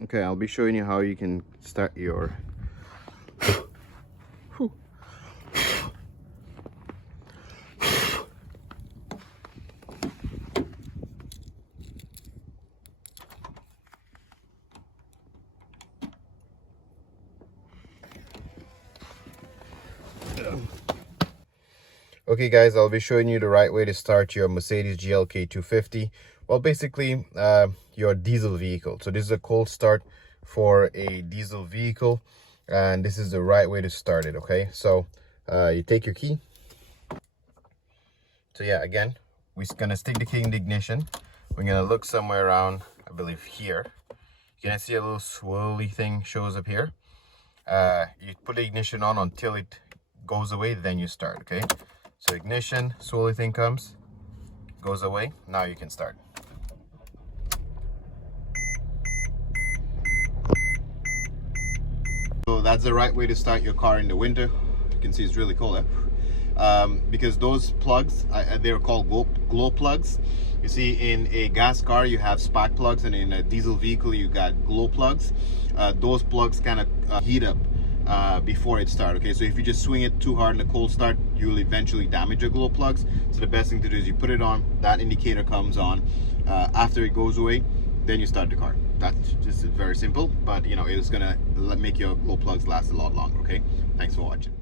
Okay, I'll be showing you how you can start your Okay guys, I'll be showing you the right way to start your Mercedes GLK 250. Well, basically, your diesel vehicle. So this is a cold start for a diesel vehicle, and this is the right way to start it, okay? So you take your key. So yeah, again, we're gonna stick the key in the ignition. We're gonna look somewhere around, I believe here. You're gonna see a little swirly thing shows up here. You put the ignition on until it goes away, then you start, okay? So ignition, swirly thing comes, goes away, now you can start. So that's the right way to start your car in the winter. You can see it's really cold, because those plugs, they're called glow plugs. You see, in a gas car you have spark plugs, and in a diesel vehicle you got glow plugs. Those plugs kind of heat up before it starts, okay? So if you just swing it too hard in a cold start, you'll eventually damage your glow plugs. So the best thing to do is you put it on, that indicator comes on. After it goes away, then you start the car. That's just very simple, but you know, it's gonna make your glow plugs last a lot longer, okay? Thanks for watching.